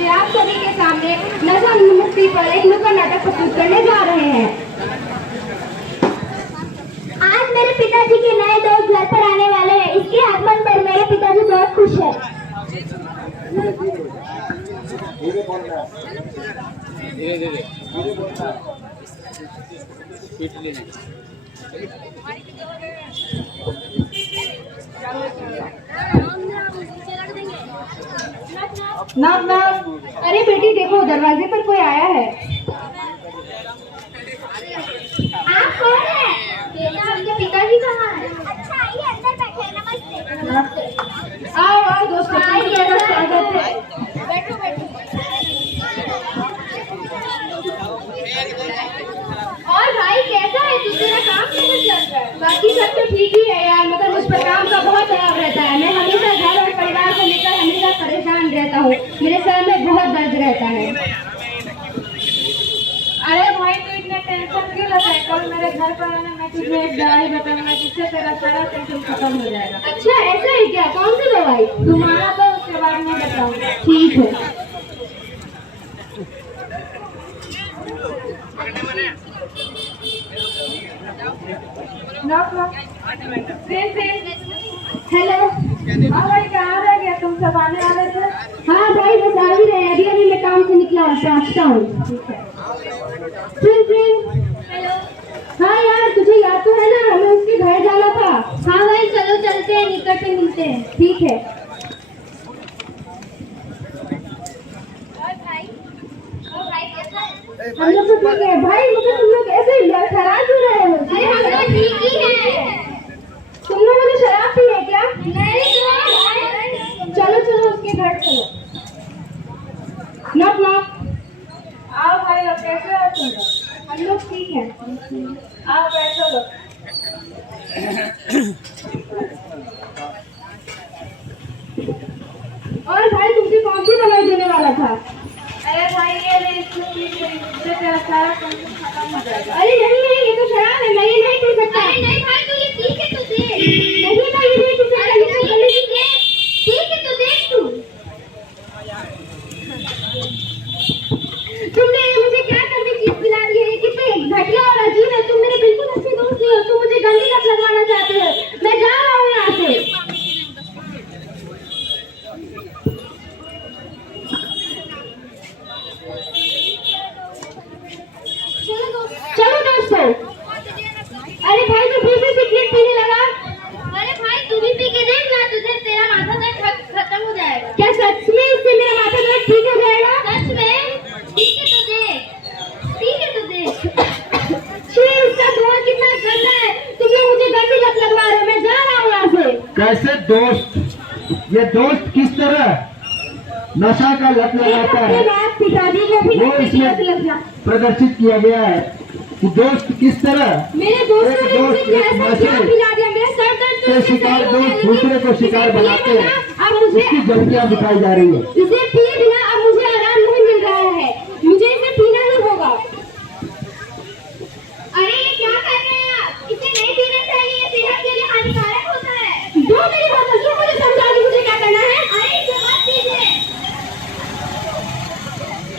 से आप सभी के सामने नशा मुक्ति पर एक नुक्कड़ नाटक प्रस्तुत करने जा रहे हैं। आज मेरे पिताजी के नए दोस्त घर पर आने वाले हैं। इसके आगमन पर मेरे पिताजी बहुत खुश हैं। नाम नाम, अरे बेटी देखो दरवाजे पर कोई आया है। आप कौन हैं? बेटा आपके पिताजी कहाँ हैं? अच्छा आइए अंदर बैठे। नमस्ते। आओ आओ दोस्तों, स्वागत है। बैठो बैठो। और भाई कैसा है तू? तेरा काम कैसे चल रहा है? बाकी सब तो ठीक ही है यार, मगर मुझ पर काम का बहुत दबाव रहता है। मैं हमेशा घर और परिवार को लेकर हमेशा परेशान रहता हूँ। मेरे सर में बहुत दर्द रहता है। अरे भाई तू इतना टेंशन क्यों लेता है? कल मेरे घर पर आना, मैं तुझे एक दवाई बताऊंगा जिससे तेरा सारा टेंशन खत्म हो जाएगा। अच्छा ऐसा है क्या? कौन सी दवाई? तुम्हारा तो उसके बाद में बताऊंगा। ठीक है। हेलो। हाँ भाई कहाँ रह गया? तुम सब आने वाले थे। हाँ भाई बस आ ही रहे हैं, अभी अभी मैं काम से निकला हूँ, पहुँचता हूँ। हेलो। हाँ यार तुझे याद तो है ना, हमें उसके घर जाना था। हाँ भाई चलो चलते हैं, निकट में मिलते हैं। ठीक है। और भाई कैसा है? हम लोग तो ठीक है भाई, मगर तुम लोग ऐसे खराब क्यों रहे हो? अरे हम लोग ठीक ही हैं। तुम लोगों ने शराब पी है क्या? नहीं तो भाई। चलो चलो उसके घर चलो। Knock knock. आओ भाई, और कैसे हो तुम लोग? हम लोग ठीक है। आओ बैठो लोग। और भाई तुमसे कौन सी दवाई देने वाला था? अरे भाई ये ले, इससे तेरा सारा टेंशन खत्म हो जाएगा। अरे नहीं नहीं, ये तो शराब है, मैं ये नहीं पी सकता। अरे नहीं भाई तू ये पी के तो देख। नहीं मैं ये नहीं पी सकता। अरे तू ये पी के तो देख तू। तुमने ये मुझे क्या करके चीज पिला दी है? ये कितनी घटिया और अजीब है। तुम मेरे बिल्कुल अच्छे दोस्त नहीं हो, तुम मुझे गंदी लत लगवाना चाहते हो। मैं जा रहा हूँ यहाँ से। चलो दोस्तों। अरे भाई तू फिर से सिगरेट पीने लगा? अरे भाई तू भी पी के देख ना, तुझे तेरा माथा दर्द खत्म हो जाएगा। क्या सच में इससे मेरा माथा दर्द ठीक हो जाएगा? सच में? पी के तो देख, पी के तो देख। छी, इसका धुआं कितना गंदा है। तुम लोग मुझे गंदी लत लगवा रहे हो, मैं जा रहा हूँ यहाँ से। कैसे दोस्त? ये दोस्त किस तरह नशा का लत लगाता है, पिताजी को भी वो नशे की इसमें लत लग जा। प्रदर्शित किया गया है कि दोस्त किस तरह मेरे दोस्तों ने मुझे एक कैसे नशे क्या पिला दिया? मेरा सर दर्द तो के इससे शिकार सही हो दोस्त गया, दूसरे को लेकिन शिकार इसे बनाते पिए हैं, बिना अब मुझे उसकी गलतियां दिखाई जा रही है। इसे पिए बिना अब मुझे आराम नहीं मिल रहा है। मुझे इसे पीना ही होगा। अरे ये क्या कर रहे हैं आप? इसे नहीं पीना चाहिए, सेहत के लिए हानिकारक होता है। दो मेरी बोतल, तुम मुझे समझा दो मुझे क्या करना है। अरे इसे मत पीजिए,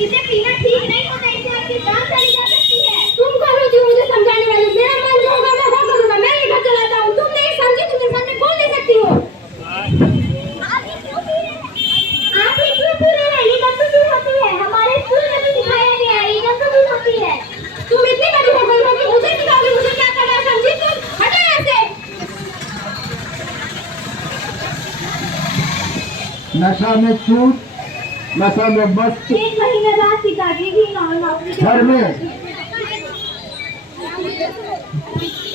इसे पीना ठीक नहीं होता, इससे आपकी जान चली जा सकती है। तुम कौन हो जो मुझे समझाने वाली? मेरा मन जो होगा मैं वो करूंगा। मैं ये घर चलाता हूँ, तुम नहीं समझी, तुम मेरे सामने बोल नहीं सकती हो। आप ये क्यों पी रहे हैं? आप ये क्यों पी रहे हैं? ये गंदू चीज होती है, हमारे स्कूल में भी सिखाया गया है, ये गंदू चीज होती है। तुम इतनी बड़ी हो गई हो कि मुझे सिखाओगे मुझे क्या करना है, समझी? तुम हटो यहाँ से। नशा में चूत, नशा में मस्त, 1 महीने बाद पिताजी भी नौकरी घर में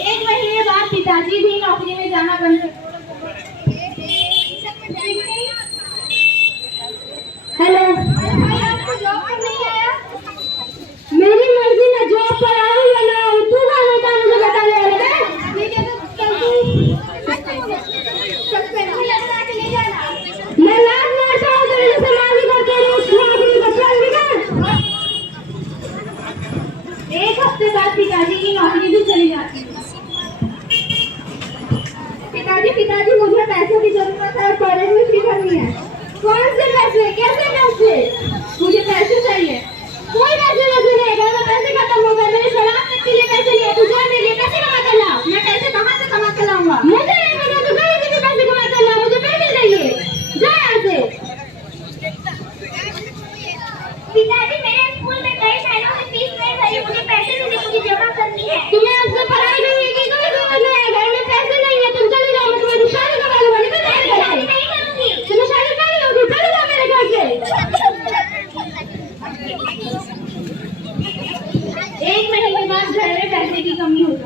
1 महीने बाद पिताजी भी नौकरी में जाना बंद कर। हेलो। भाई आपको जॉब पर नहीं आया? मेरी मर्जी में जॉब पर आऊँ या ना आऊँ, तू कौन होता है मुझे बताने वाला? ठीक है तो कल तू सबसे नहीं लगा के ले जाना। मैं लाख में ऐसा हूँ तेरे जैसे मालिक और तेरे उस आदमी का चल बिगड़। 1 हफ्ते बाद पिताजी की नौकरी भी चली जाती है। पिताजी मुझे पैसों की जरूरत है, कॉलेज में फीस कैसे? मुझे पैसे चाहिए। कोई पैसे नहीं है, घर में पैसे खत्म हो गए। मेरे शराब तक के लिए पैसे लिए, तुझे मेरे लिए पैसे कमा कर ला। मैं पैसे कहाँ से कमा कर लाऊंगा? मुझे नहीं पता, तू कहीं से पैसे कमा कर ला, मुझे पैसे चाहिए। जा यहाँ से। पिताजी, मेरे स्कूल में कई महीनों से फीस नहीं भरी, मुझे पैसे मिले, मुझे जमा करनी है। तुम्हें हमसे पढ़ाई करने की कोई जरूरत नहीं है, घर में पैसे नहीं है, तुम चले जाओ। मैं तुम्हारी शादी करा लूंगा, निकल जाओ मेरे घर से। नहीं करूंगी। तुम्हें शादी नहीं होगी, चले जाओ मेरे घर से। 1 महीने बाद घर में पैसे की कमी होगी।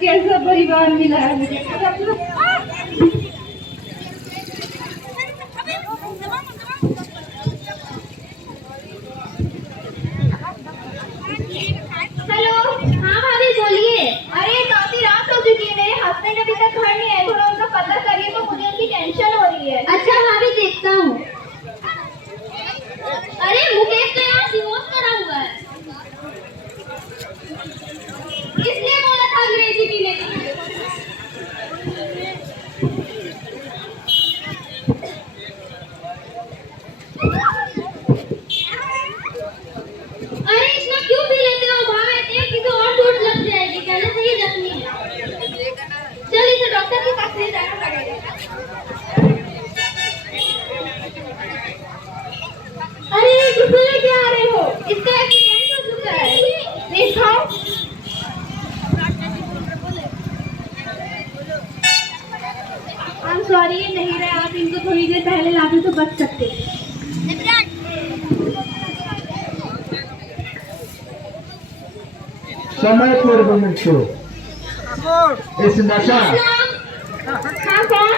कैसा परिवार मिला है मुझे। हेलो, हाँ भाभी बोलिए। अरे काफी रात हो चुकी है, मेरे हस्बैंड अभी तक घर नहीं आए, थोड़ा उनका पता करिए, तो मुझे उनकी टेंशन हो रही है। अच्छा भाभी, देखता हूँ। अरे मुकेश तो यहाँ डिवोर्स करा हुआ है, इसलिए बोला था अंग्रेजी पीने के लिए। अरे इतना क्यों पी लेते हो भाई? किसी और चोट लग जाएगी, पहले से ही जख्मी है। चल इसे डॉक्टर के पास ले जाना पड़ेगा। अरे किसने लेके आ रहे हो? इसका एक्सीडेंट हो चुका है। देखो I'm sorry, ये नहीं रहे। आप इनको थोड़ी देर पहले लाते तो बच सकते। समय पर बंद को इस नशा। हाँ कौन?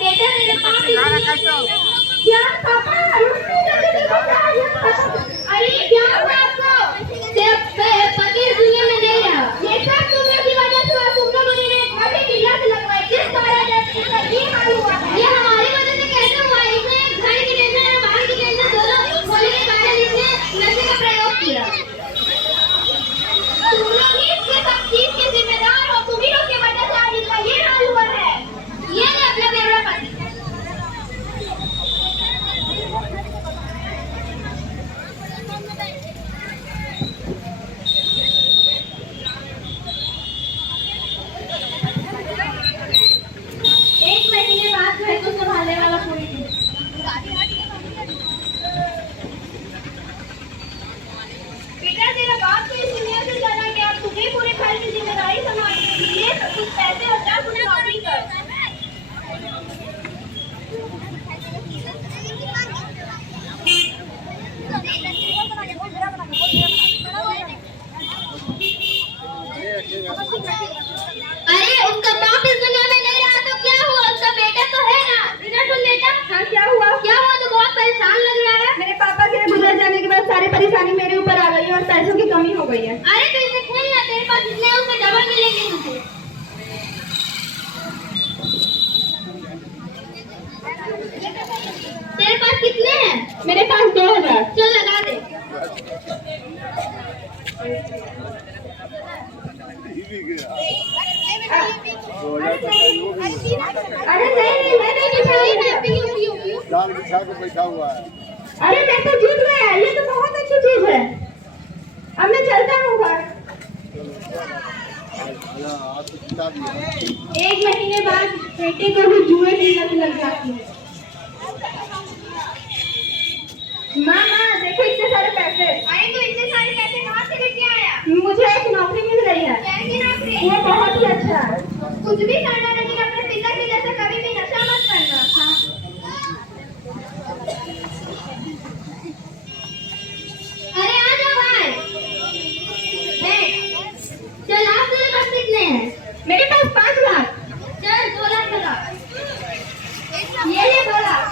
बेटा मेरे पास क्या पापा? अरे क्या हुआ आपको? पति इस दुनिया में नहीं रहा। ये सब तुम लोग की वजह से हुआ। तुम लोगों ने काफी किल्लत लगवाई, जिस कारण ये हाल हुआ है। ये हमारी वजह से कैसे हुआ? इसने घर की टेंशन और बाहर की टेंशन दोनों होने के कारण इसने नशे का प्रयोग किया। तुम लोग ही इसके सब चीज के जिम्मेदार हो, तुम ही लोग की वजह से आज इसका ये हाल हुआ है। ये ले अपना बेवड़ा पति। बेटा तेरा बाप तो इस दुनिया से चला गया, अब तुझे पूरे घर की जिम्मेदारी संभालनी है। ये कुछ पैसे और जा कुछ नौकरी कर। अरे उसका बाप इस दुनिया में नहीं रहा तो क्या हुआ? उसका बेटा तो है ना। इधर सुन बेटा। हाँ क्या हुआ? क्या हुआ? तो बहुत परेशान लग रहा है। मेरे पापा के गुजर जाने के बाद सारी परेशानी मेरे ऊपर आ गई है और पैसों की कमी हो गई है। अरे तो इसे खेलना, तेरे पास जितने हैं उसमें डबल मिलेंगे मुझे। तेरे पास कितने हैं? मेरे पास 2000। चल लगा दे। अरे नहीं, मैं नहीं जान बिछा के बैठा हुआ है। अरे मैं तो जीत गया, ये तो बहुत अच्छी चीज है। अब मैं चलता हूँ घर। आप तो जिता दिया। 1 महीने बाद बेटे को भी जुए की लत लग जाती है। पैसे। अरे तू इतने सारे पैसे कहाँ से लेके आया? मुझे एक नौकरी मिल रही है, कैसी नौकरी? वो बहुत ही अच्छा है। कुछ भी करना लेकिन अपने पिता के जैसा कभी भी नशा मत करना। हाँ। अरे आ जाओ भाई। बैठ। चल आप तेरे पास कितने हैं? मेरे पास 5 लाख। चल 2 लाख लगा। ये ले 2 लाख।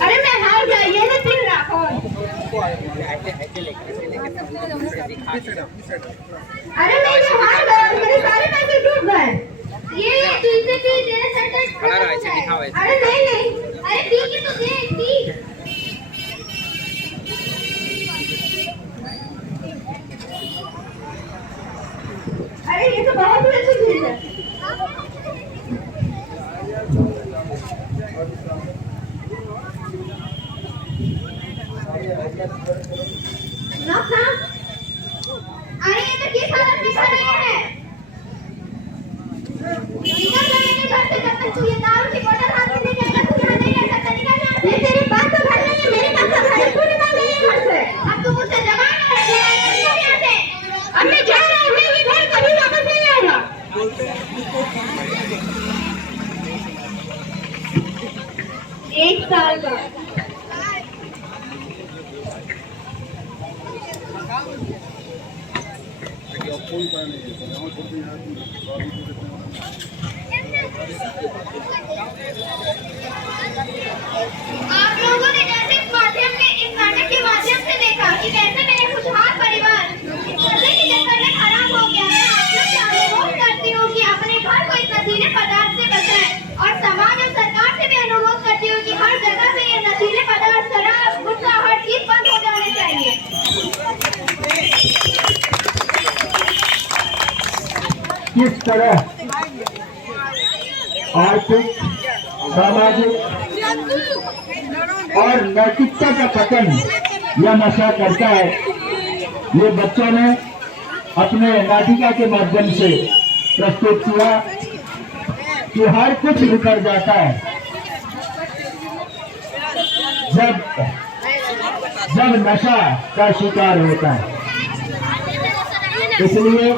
अरे मैं हार गया, ये ले 3 लाख और। अरे मैं ये हार गया, मेरे सारे पैसे डूब गए। ये तू इसे पी, तेरा सर दर्द खत्म हो जाएगा। अरे नहीं नहीं, अरे पी के तो देख, पी। अरे ये तो बहुत ही अच्छी चीज है। ना ना। अरे ये तो किस हालत में खड़े हैं? निकल जा मेरे घर से, जब तक तू ये दारू की बोतल हाथ में नहीं लेगा तू यहाँ नहीं रह सकता। निकल जा। ये तेरी बात तो घर नहीं है, मेरी बात तो घर है। तू निकल मेरे घर से। अब तू मुझसे जबान में रख ले। निकल यहाँ से। अब मैं जा रहा हूँ, मैं ये घर कभी वापस नहीं आऊंगा। 1 साल का। कोई उपाय नहीं है यहाँ छोटे आप लोगों ने जैसे इस नाटक के माध्यम से देखा कि कैसे मेरे खुशहाल परिवार नशे के चक्कर में खराब हो गया है। आप लोग से अनुरोध करती हूँ कि अपने घर को इस नशीले पदार्थ से बचाएं और समाज और सरकार से भी अनुरोध करती हूँ कि हर जगह पे ये नशीले पदार्थ, शराब, गुटखा, हर चीज बंद हो जानी चाहिए। किस तरह आर्थिक, सामाजिक और नैतिकता का पतन यह नशा करता है, ये बच्चों ने अपने नाटिका के माध्यम से प्रस्तुत किया कि हर कुछ बिखर जाता है जब नशा का शिकार होता है। इसलिए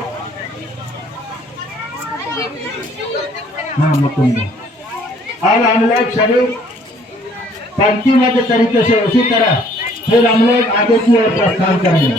हाँ मुकुंद, अब हम लोग सभी पंक्तिबद्ध तरीके से उसी तरह फिर हम लोग आगे की ओर प्रस्थान करेंगे।